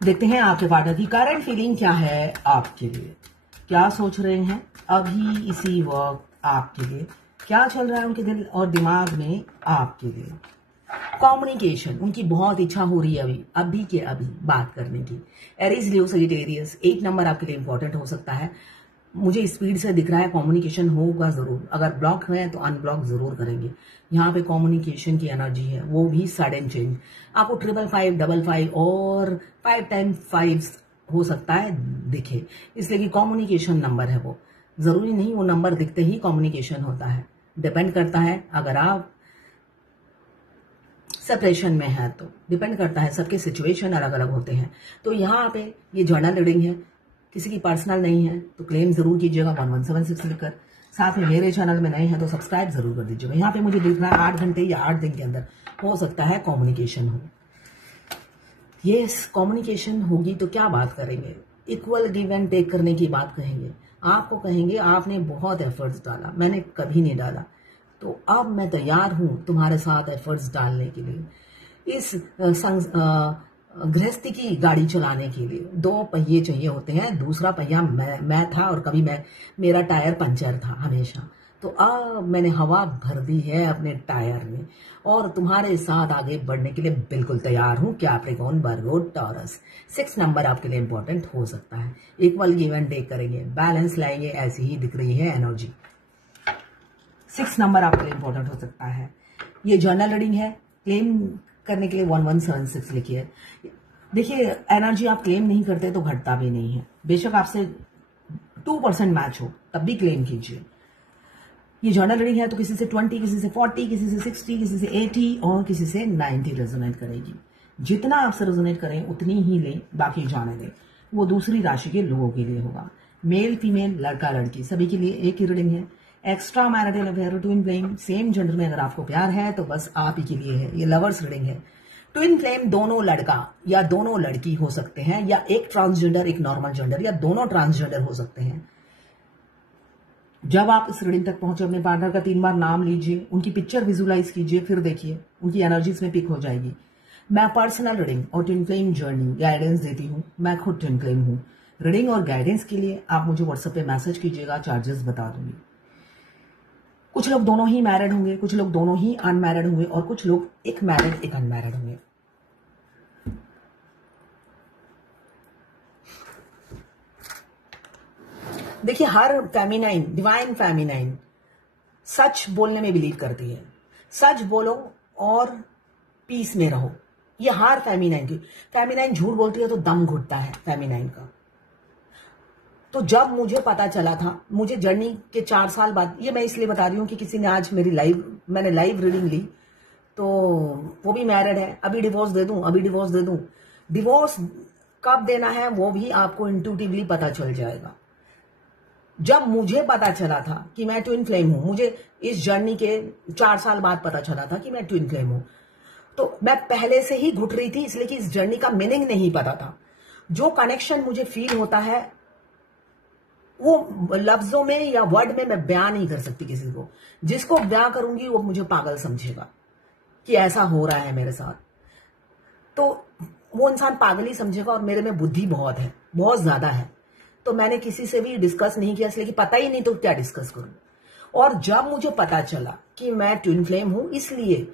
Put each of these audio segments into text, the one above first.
देखते हैं आपके पार्टनर की करंट फीलिंग क्या है आपके लिए, क्या सोच रहे हैं अभी इसी वक्त आपके लिए, क्या चल रहा है उनके दिल और दिमाग में आपके लिए। कम्युनिकेशन, उनकी बहुत इच्छा हो रही है अभी के अभी बात करने की। एरीज, लियो, सजिटेरियस, 8 नंबर आपके लिए इंपॉर्टेंट हो सकता है। मुझे स्पीड से दिख रहा है कम्युनिकेशन होगा जरूर, अगर ब्लॉक है तो अनब्लॉक जरूर करेंगे। यहाँ पे कम्युनिकेशन की एनर्जी है, वो भी सडन चेंज। आपको 555, 55 और 5 टाइम 5 हो सकता है दिखे, इसलिए कि कम्युनिकेशन नंबर है वो। जरूरी नहीं वो नंबर दिखते ही कम्युनिकेशन होता है, डिपेंड करता है। अगर आप सेपरेशन में है तो डिपेंड करता है, सबके सिचुएशन अलग अलग होते हैं। तो यहाँ पे ये जर्नल रीडिंग है, किसी की पर्सनल नहीं है तो क्लेम जरूर कीजिएगा 1176 लिखकर। साथ में मेरे चैनल में नए हैं तो सब्सक्राइब जरूर कर दीजिएगा। यहाँ पे मुझे दिख रहा है 8 घंटे या 8 दिन के अंदर हो सकता है कम्युनिकेशन हो। यस, कम्युनिकेशन होगी तो क्या बात करेंगे, इक्वल गिव एंड टेक करने की बात कहेंगे। आपको कहेंगे आपने बहुत एफर्ट्स डाला, मैंने कभी नहीं डाला, तो अब मैं तैयार हूं तुम्हारे साथ एफर्ट्स डालने के लिए। इस गृहस्थी की गाड़ी चलाने के लिए 2 पहिए चाहिए होते हैं, दूसरा पहिया मैं था और कभी मेरा टायर पंचर था हमेशा। तो अब मैंने हवा भर दी है अपने टायर में और तुम्हारे साथ आगे बढ़ने के लिए बिल्कुल तैयार हूं। कैप्रिकॉर्न, वर्गो, टॉरस। 6 नंबर आपके लिए इंपॉर्टेंट हो सकता है। इक्वल गिव एंड टेक करेंगे, बैलेंस लाएंगे, ऐसी ही दिख रही है एनर्जी। 6 नंबर आपके लिए इंपॉर्टेंट हो सकता है। ये जर्नल रीडिंग है, क्लेम करने के लिए 1176 लिखिए। देखिए, एनर्जी आप क्लेम नहीं करते तो घटता भी नहीं है, बेशक आपसे 2% मैच हो तब भी क्लेम कीजिए। ये जर्नल रीडिंग है तो किसी से 20, किसी से 40, किसी से 60, किसी से 80 और किसी से 90 रेजोनेट करेगी। जितना आपसे रेजोनेट करें उतनी ही लें, बाकी जाने दें। वो दूसरी राशि के लोगों के लिए होगा। मेल, फीमेल, लड़का, लड़की, सभी के लिए एक ही रीडिंग है। Extra marital affair, twin flame, same gender में अगर आपको प्यार है तो बस आप ही के लिए है। ये लवर्स रीडिंग है। ट्विन फ्लेम दोनों लड़का या दोनों लड़की हो सकते हैं, या एक ट्रांसजेंडर एक नॉर्मल जेंडर, या दोनों ट्रांसजेंडर हो सकते हैं। जब आप इस रीडिंग तक पहुंचे अपने पार्टनर का 3 बार नाम लीजिए, उनकी पिक्चर विजुलाइज कीजिए, फिर देखिए उनकी एनर्जी इसमें पिक हो जाएगी। मैं पर्सनल रीडिंग और ट्विन फ्लेम जर्नी गाइडेंस देती हूँ, मैं खुद ट्विन फ्लेम हूँ। रीडिंग और गाइडेंस के लिए आप मुझे व्हाट्सएप पे मैसेज कीजिएगा, चार्जेस बता दूंगी। कुछ लोग दोनों ही मैरिड होंगे, कुछ लोग दोनों ही अनमैरिड होंगे और कुछ लोग एक मैरिड एक अनमैरिड होंगे। देखिए, हर फेमिनाइन, डिवाइन फेमिनाइन सच बोलने में बिलीव करती है। सच बोलो और पीस में रहो, ये हर फेमिनाइन की। फेमिनाइन झूठ बोलती है तो दम घुटता है फेमिनाइन का। तो जब मुझे पता चला था, मुझे जर्नी के 4 साल बाद, ये मैं इसलिए बता रही हूं कि किसी ने आज मैंने लाइव रीडिंग ली, तो वो भी मैरिड है। अभी डिवोर्स दे दूं, अभी डिवोर्स दे दूं। डिवोर्स कब देना है वो भी आपको इंट्यूटिवली पता चल जाएगा। जब मुझे पता चला था कि मैं ट्विन फ्लेम हूं, मुझे इस जर्नी के 4 साल बाद पता चला था कि मैं ट्विन फ्लेम हूं, तो मैं पहले से ही घुट रही थी, इसलिए कि इस जर्नी का मीनिंग नहीं पता था। जो कनेक्शन मुझे फील होता है वो लफ्जों में या वर्ड में मैं बयान नहीं कर सकती किसी को। जिसको बयान करूंगी वो मुझे पागल समझेगा कि ऐसा हो रहा है मेरे साथ, तो वो इंसान पागल ही समझेगा। और मेरे में बुद्धि बहुत है, बहुत ज्यादा है, तो मैंने किसी से भी डिस्कस नहीं किया, इसलिए कि पता ही नहीं तो क्या डिस्कस करूं। और जब मुझे पता चला कि मैं ट्विन फ्लेम हूं, इसलिए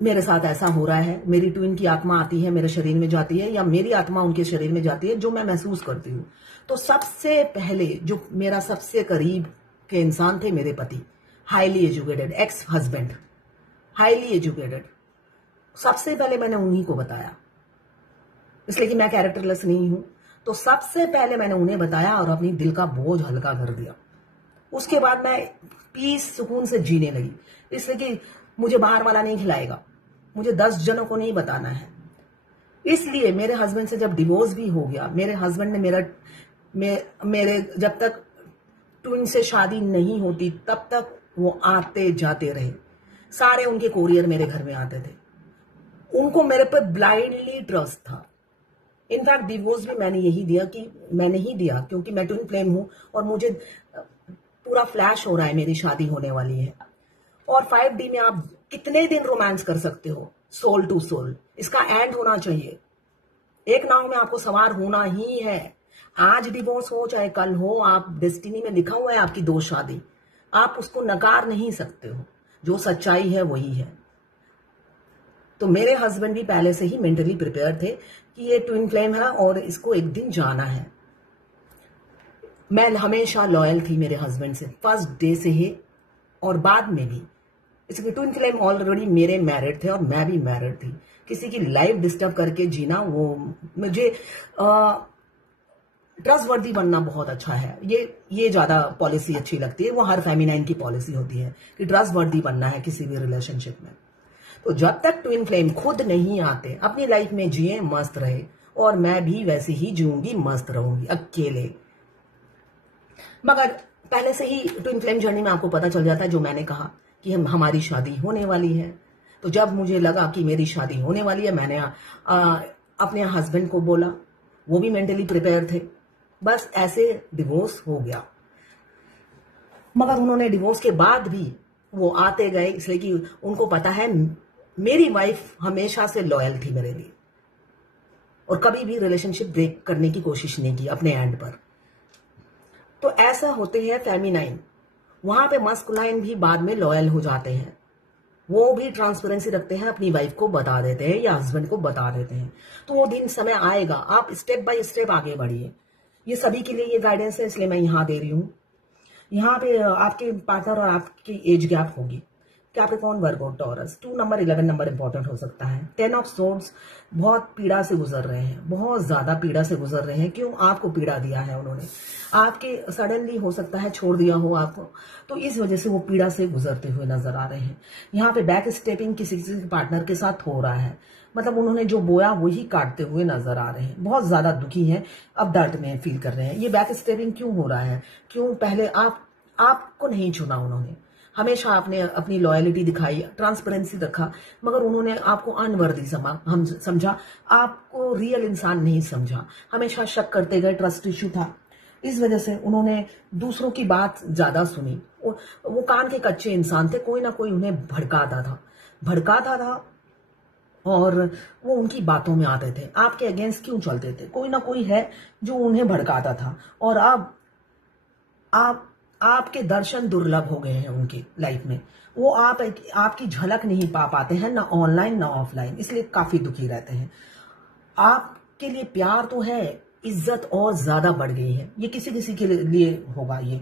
मेरे साथ ऐसा हो रहा है, मेरी ट्विन की आत्मा आती है मेरे शरीर में जाती है, या मेरी आत्मा उनके शरीर में जाती है, जो मैं महसूस करती हूँ। तो सबसे पहले जो मेरा सबसे करीब के इंसान थे मेरे पति, highly educated, ex husband, highly educated, सबसे पहले मैंने उन्हीं को बताया, इसलिए कि मैं कैरेक्टरलेस नहीं हूं। तो सबसे पहले मैंने उन्हें बताया और अपनी दिल का बोझ हल्का कर दिया। उसके बाद मैं पीस सुकून से जीने लगी, इसलिए कि मुझे बाहर वाला नहीं खिलाएगा, मुझे 10 जनों को नहीं बताना है। इसलिए मेरे हस्बैंड से जब डिवोर्स भी हो गया, मेरे हस्बैंड ने मेरे जब तक ट्विन से शादी नहीं होती तब तक वो आते जाते रहे। सारे उनके कोरियर मेरे घर में आते थे, उनको मेरे पे ब्लाइंडली ट्रस्ट था। इनफैक्ट डिवोर्स भी मैंने ही दिया क्योंकि मैं ट्विन फ्लेम हूं और मुझे पूरा फ्लैश हो रहा है, मेरी शादी होने वाली है। और 5D में आप कितने दिन रोमांस कर सकते हो, सोल टू सोल, इसका एंड होना चाहिए। एक नाव में आपको सवार होना ही है। आज डिवोर्स हो चाहे कल हो, आप डेस्टिनी में लिखा हुआ है आपकी 2 शादी, आप उसको नकार नहीं सकते हो। जो सच्चाई है वही है। तो मेरे हस्बैंड भी पहले से ही मेंटली प्रिपेयर थे कि ये ट्विन फ्लेम है और इसको एक दिन जाना है। मैं हमेशा लॉयल थी मेरे हस्बैंड से, फर्स्ट डे से ही और बाद में भी। इसलिए ट्विन फ्लेम ऑलरेडी मेरे मैरिड थे और मैं भी मैरिड थी। किसी की लाइफ डिस्टर्ब करके जीना, वो मुझे ट्रस्टवर्दी बनना बहुत अच्छा है। ये ज्यादा पॉलिसी अच्छी लगती है। वो हर फेमिनाइन की पॉलिसी होती है कि ट्रस्टवर्दी बनना है किसी भी रिलेशनशिप में। तो जब तक ट्विन फ्लेम खुद नहीं आते, अपनी लाइफ में जिए, मस्त रहे, और मैं भी वैसे ही जीऊंगी, मस्त रहूंगी अकेले। मगर पहले से ही ट्विन फ्लेम जर्नी में आपको पता चल जाता है, जो मैंने कहा कि हमारी शादी होने वाली है। तो जब मुझे लगा कि मेरी शादी होने वाली है, मैंने अपने हस्बैंड को बोला। वो भी मेंटली प्रिपेयर थे। बस ऐसे डिवोर्स हो गया। मगर उन्होंने डिवोर्स के बाद भी वो आते गए, इसलिए कि उनको पता है मेरी वाइफ हमेशा से लॉयल थी मेरे लिए और कभी भी रिलेशनशिप ब्रेक करने की कोशिश नहीं की अपने एंड पर। तो ऐसा होते हैं फेमिनाइन। वहां पे मस्कुलाइन भी बाद में लॉयल हो जाते हैं। वो भी ट्रांसपेरेंसी रखते हैं, अपनी वाइफ को बता देते हैं या हस्बैंड को बता देते हैं। तो वो दिन समय आएगा, आप स्टेप बाय स्टेप आगे बढ़िए। ये सभी के लिए ये गाइडेंस है, इसलिए मैं यहाँ दे रही हूँ। यहाँ पे आपके पार्टनर और आपकी एज गैप होगी। कैप्रिकॉर्न, वर्गो, टॉरस। 2 नंबर, 11 नंबर इंपॉर्टेंट हो सकता है। 10 ऑफ सोर्ड्स, बहुत पीड़ा से गुजर रहे हैं, बहुत ज्यादा पीड़ा से गुजर रहे हैं। क्यों? आपको पीड़ा दिया है उन्होंने, आपके सडनली हो सकता है छोड़ दिया हो आपको, तो इस वजह से वो पीड़ा से गुजरते हुए नजर आ रहे हैं। यहाँ पे बैक स्टेपिंग किसी पार्टनर के साथ हो रहा है, मतलब उन्होंने जो बोया वही काटते हुए नजर आ रहे हैं। बहुत ज्यादा दुखी हैं, अब दर्द में फील कर रहे हैं। ये बैक स्टेपिंग क्यों हो रहा है? क्यों? पहले आपको नहीं चुना उन्होंने, हमेशा आपने अपनी लॉयलिटी दिखाई, ट्रांसपेरेंसी रखा, मगर उन्होंने आपको अनवर्दी समझा, आपको रियल इंसान नहीं समझा, हमेशा शक करते गए, ट्रस्ट इश्यू था। इस वजह से उन्होंने दूसरों की बात ज्यादा सुनी। वो कान के कच्चे इंसान थे, कोई ना कोई उन्हें भड़काता था और वो उनकी बातों में आते थे। आपके अगेंस्ट क्यों चलते थे? कोई ना कोई है जो उन्हें भड़काता था। और अब आपके दर्शन दुर्लभ हो गए हैं उनकी लाइफ में। वो आपकी झलक नहीं पा पाते हैं, ना ऑनलाइन ना ऑफलाइन, इसलिए काफी दुखी रहते हैं। आपके लिए प्यार तो है, इज्जत और ज्यादा बढ़ गई है। ये किसी किसी के लिए होगा ये,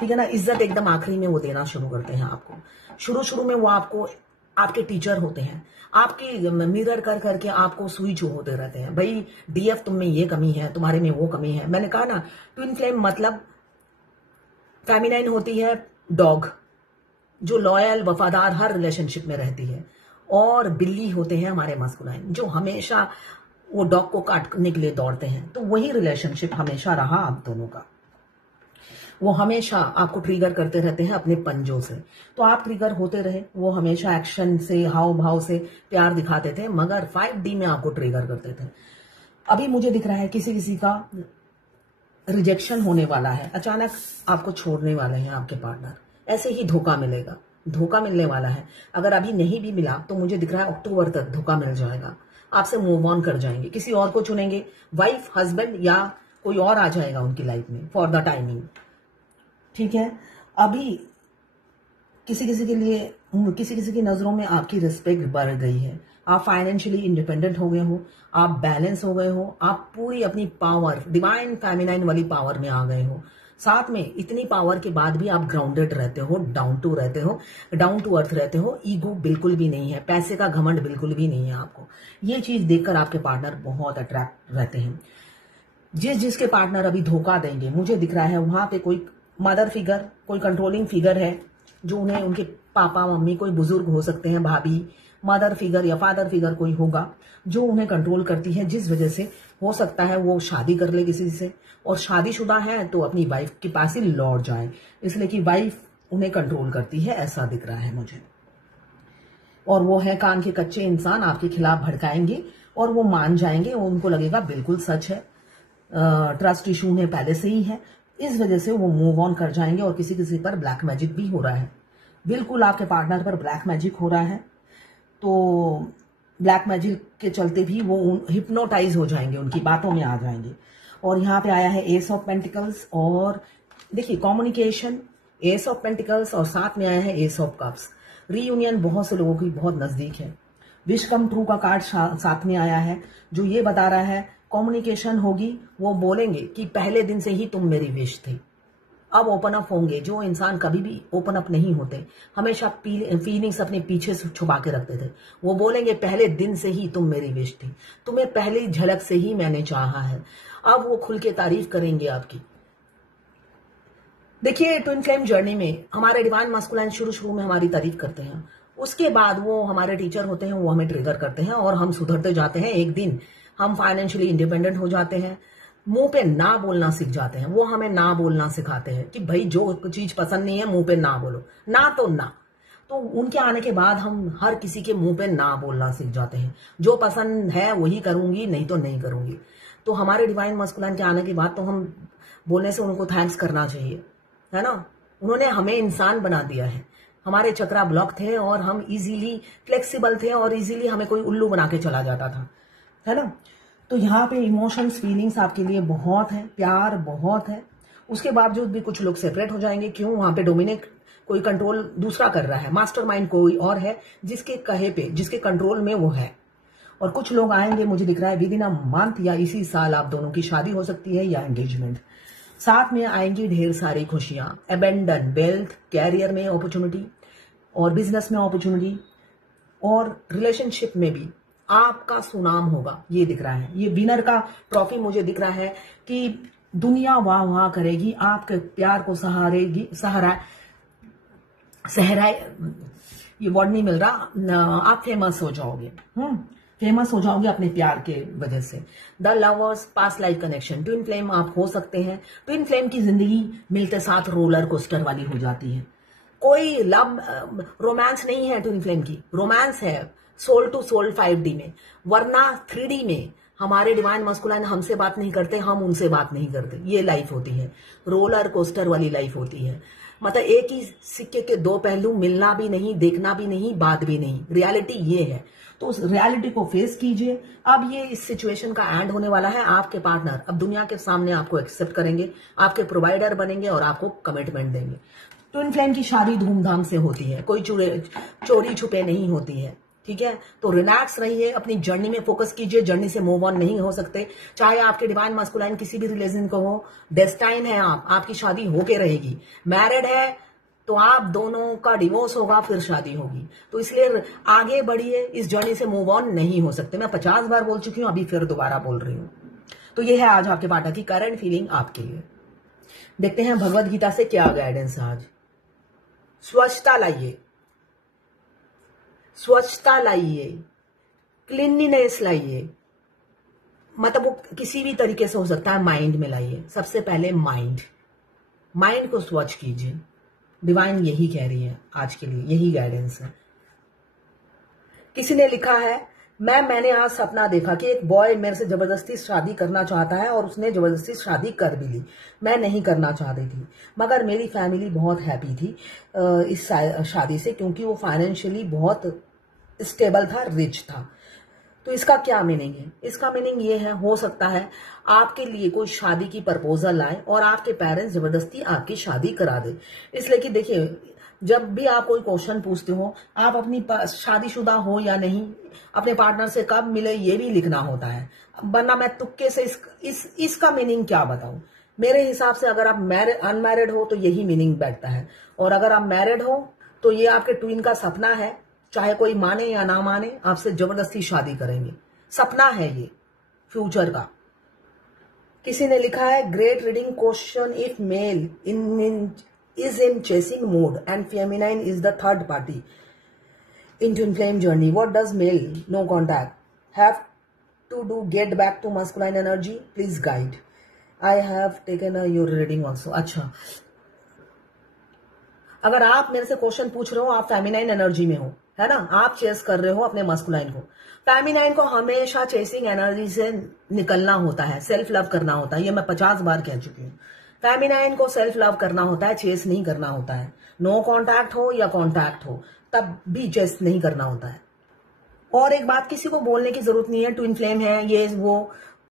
ठीक है ना। इज्जत एकदम आखिरी में वो देना शुरू करते हैं आपको। शुरू में वो आपके टीचर होते हैं, आपके मिरर कर करके आपको सुई होते रहते हैं। भाई डीएफ, तुम में ये कमी है, तुम्हारे में वो कमी है। मैंने कहा ना, ट्विन फ्लेम मतलब फेमिनाइन होती है डॉग, जो लॉयल वफादार हर रिलेशनशिप में रहती है, और बिल्ली होते हैं हमारे मस्कुलाइन, जो हमेशा वो डॉग को काटने के लिए दौड़ते हैं। तो वही रिलेशनशिप हमेशा रहा आप दोनों का। वो हमेशा आपको ट्रिगर करते रहते हैं अपने पंजों से, तो आप ट्रिगर होते रहे। वो हमेशा एक्शन से, हाव भाव से प्यार दिखाते थे, मगर 5D में आपको ट्रिगर करते थे। अभी मुझे दिख रहा है किसी का रिजेक्शन होने वाला है, अचानक आपको छोड़ने वाले हैं आपके पार्टनर। ऐसे ही धोखा मिलेगा, धोखा मिलने वाला है। अगर अभी नहीं भी मिला तो मुझे दिख रहा है अक्टूबर तक धोखा मिल जाएगा। आपसे मूव ऑन कर जाएंगे, किसी और को चुनेंगे, वाइफ, हस्बैंड या कोई और आ जाएगा उनकी लाइफ में फॉर द टाइमिंग, ठीक है। अभी किसी किसी की नजरों में आपकी रिस्पेक्ट बढ़ गई है। आप फाइनेंशियली इंडिपेंडेंट हो गए हो, आप बैलेंस हो गए हो, आप पूरी अपनी पावर, डिवाइन फेमिनाइन वाली पावर में आ गए हो। साथ में इतनी पावर के बाद भी आप ग्राउंडेड रहते हो, डाउन टू अर्थ रहते हो। ईगो बिल्कुल भी नहीं है, पैसे का घमंड बिल्कुल भी नहीं है आपको। ये चीज देखकर आपके पार्टनर बहुत अट्रैक्ट रहते हैं। जिसके पार्टनर अभी धोखा देंगे, मुझे दिख रहा है वहां पे कोई मदर फिगर, कोई कंट्रोलिंग फिगर है, जो उन्हें, उनके पापा मम्मी, कोई बुजुर्ग हो सकते हैं, भाभी, मदर फिगर या फादर फिगर कोई होगा, जो उन्हें कंट्रोल करती है। जिस वजह से हो सकता है वो शादी कर ले किसी से, और शादीशुदा है तो अपनी वाइफ के पास ही लौट जाए, इसलिए कि वाइफ उन्हें कंट्रोल करती है, ऐसा दिख रहा है मुझे। और वो है कान के कच्चे इंसान, आपके खिलाफ भड़काएंगे और वो मान जाएंगे, उनको लगेगा बिल्कुल सच है। ट्रस्ट इशू उन्हें पहले से ही है, इस वजह से वो मूव ऑन कर जाएंगे। और किसी पर ब्लैक मैजिक भी हो रहा है, बिल्कुल आपके पार्टनर पर ब्लैक मैजिक हो रहा है। तो ब्लैक मैजिक के चलते भी वो हिप्नोटाइज हो जाएंगे, उनकी बातों में आ जाएंगे। और यहाँ पे आया है एस ऑफ पेंटिकल्स, और देखिए कम्युनिकेशन, एस ऑफ पेंटिकल्स, और साथ में आया है एस ऑफ कप्स। रीयूनियन बहुत से लोगों की बहुत नजदीक है। विश कम ट्रू का कार्ड साथ में आया है, जो ये बता रहा है कम्युनिकेशन होगी। वो बोलेंगे कि पहले दिन से ही तुम मेरी विश थी। अब ओपन अप होंगे। जो इंसान कभी भी ओपन अप नहीं होते, हमेशा फीलिंग्स अपने पीछे छुपा के रखते थे, वो बोलेंगे पहले दिन से ही तुम मेरी विश थी, तुम्हें पहली झलक से ही मैंने चाहा है। अब वो खुल के तारीफ करेंगे आपकी। देखिए ट्विन फ्लेम जर्नी में हमारे डिवाइन मस्कुलाइन शुरू में हमारी तारीफ करते हैं, उसके बाद वो हमारे टीचर होते हैं, वो हमें ट्रिगर करते हैं और हम सुधरते जाते हैं। एक दिन हम फाइनेंशियली इंडिपेंडेंट हो जाते हैं, मुंह पे ना बोलना सीख जाते हैं। वो हमें ना बोलना सिखाते हैं कि भाई जो चीज पसंद नहीं है मुंह पे ना बोलो, ना तो ना। तो उनके आने के बाद हम हर किसी के मुंह पे ना बोलना सीख जाते हैं। जो पसंद है वही करूंगी, नहीं तो नहीं करूंगी। तो हमारे डिवाइन मस्कुलाइन के आने के बाद तो हम बोलने से उनको थैंक्स करना चाहिए, है ना। उन्होंने हमें इंसान बना दिया है। हमारे चक्रा ब्लॉक थे और हम इजीली फ्लेक्सिबल थे और इजीली हमें कोई उल्लू बना के चला जाता था, है ना। तो यहाँ पे इमोशंस, फीलिंग्स आपके लिए बहुत है, प्यार बहुत है। उसके बावजूद भी कुछ लोग सेपरेट हो जाएंगे। क्यों? वहां पे डोमिनेट कोई कंट्रोल दूसरा कर रहा है, मास्टरमाइंड कोई और है जिसके कहे पे, जिसके कंट्रोल में वो है। और कुछ लोग आएंगे, मुझे दिख रहा है विद इन अ मंथ या इसी साल आप दोनों की शादी हो सकती है या एंगेजमेंट। साथ में आएंगी ढेर सारी खुशियां, अबेंडन, वेल्थ, कैरियर में अपॉर्चुनिटी और बिजनेस में अपॉर्चुनिटी, और रिलेशनशिप में भी आपका सुनाम होगा। ये दिख रहा है, ये विनर का ट्रॉफी मुझे दिख रहा है कि दुनिया वाह वाह करेगी, आपके प्यार को सहारेगी, सहराए, ये वर्ड नहीं मिल रहा, आप फेमस हो जाओगे। फेमस हो जाओगे अपने प्यार के वजह से। The lovers, past life connection, twin flame आप हो सकते हैं। ट्विन फ्लेम की जिंदगी मिलते साथ रोलर कोस्टर वाली हो जाती है। कोई लव रोमांस नहीं है ट्विन फ्लेम की, रोमांस है सोल टू सोल 5D में, वरना 3D में हमारे डिवाइन मस्कुलाइन हमसे बात नहीं करते, हम उनसे बात नहीं करते। ये लाइफ होती है, रोलर कोस्टर वाली लाइफ होती है। मतलब एक ही सिक्के के दो पहलू, मिलना भी नहीं, देखना भी नहीं, बात भी नहीं। रियलिटी ये है। तो उस रियलिटी को फेस कीजिए। अब ये इस सिचुएशन का एंड होने वाला है। आपके पार्टनर अब दुनिया के सामने आपको एक्सेप्ट करेंगे, आपके प्रोवाइडर बनेंगे और आपको कमिटमेंट देंगे। ट्विन फ्लेम की शादी धूमधाम से होती है, कोई चोरी छुपे नहीं होती है, ठीक है। तो रिलैक्स रहिए, अपनी जर्नी में फोकस कीजिए। जर्नी से मूव ऑन नहीं हो सकते, चाहे आपके डिवाइन मस्कुलाइन किसी भी रिलीजन को हो। डेस्टाइन है आप, आपकी शादी होके रहेगी। मैरिड है तो आप दोनों का डिवोर्स होगा, फिर शादी होगी। तो इसलिए आगे बढ़िए, इस जर्नी से मूव ऑन नहीं हो सकते। मैं 50 बार बोल चुकी हूं, अभी फिर दोबारा बोल रही हूं। तो ये है आज आपके पार्टनर की करंट फीलिंग आपके लिए। देखते हैं भगवत गीता से क्या गाइडेंस आज। स्वच्छता लाइए, स्वच्छता लाइए, क्लीनलीनेस लाइए। मतलब वो किसी भी तरीके से हो सकता है, माइंड में लाइए। सबसे पहले माइंड को स्वच्छ कीजिए। डिवाइन यही कह रही है आज के लिए, यही गाइडेंस है। किसी ने लिखा है, मैंने आज सपना देखा कि एक बॉय मेरे से जबरदस्ती शादी करना चाहता है और उसने जबरदस्ती शादी कर भी ली। मैं नहीं करना चाहती थी, मगर मेरी फैमिली बहुत हैप्पी थी इस शादी से, क्योंकि वो फाइनेंशियली बहुत स्टेबल था, रिच था। तो इसका क्या मीनिंग है? इसका मीनिंग ये है, हो सकता है आपके लिए कोई शादी की प्रपोजल आए और आपके पेरेंट्स जबरदस्ती आपकी शादी करा दे। इसलिए कि देखिए, जब भी आप कोई क्वेश्चन पूछते हो, आप अपनी शादीशुदा हो या नहीं, अपने पार्टनर से कब मिले, ये भी लिखना होता है। वरना मैं तुक्के से इसका मीनिंग क्या बताऊं। मेरे हिसाब से अगर आप अनमैरिड हो तो यही मीनिंग बैठता है, और अगर आप मैरिड हो तो ये आपके ट्विन का सपना है। चाहे कोई माने या ना माने, आपसे जबरदस्ती शादी करेंगे। सपना है ये फ्यूचर का। किसी ने लिखा है, great reading question, if male is in chasing mode and feminine is the third party in twin flame journey, what does male no contact have to do get back to masculine energy? Please guide. I have taken your reading also. अच्छा, अगर आप मेरे से question पूछ रहे हो, आप feminine energy में हो, है ना, आप चेस कर रहे हो अपने मस्कुलाइन को। फेमिनाइन को हमेशा चेसिंग एनर्जी से निकलना होता है, सेल्फ लव करना होता है। ये मैं 50 बार कह चुकी हूँ। फेमिनाइन को सेल्फ लव करना होता है, चेस नहीं करना होता है। नो कांटेक्ट हो या कांटेक्ट हो, तब भी चेस नहीं करना होता है। और एक बात, किसी को बोलने की जरूरत नहीं है ट्विन फ्लेम है ये वो,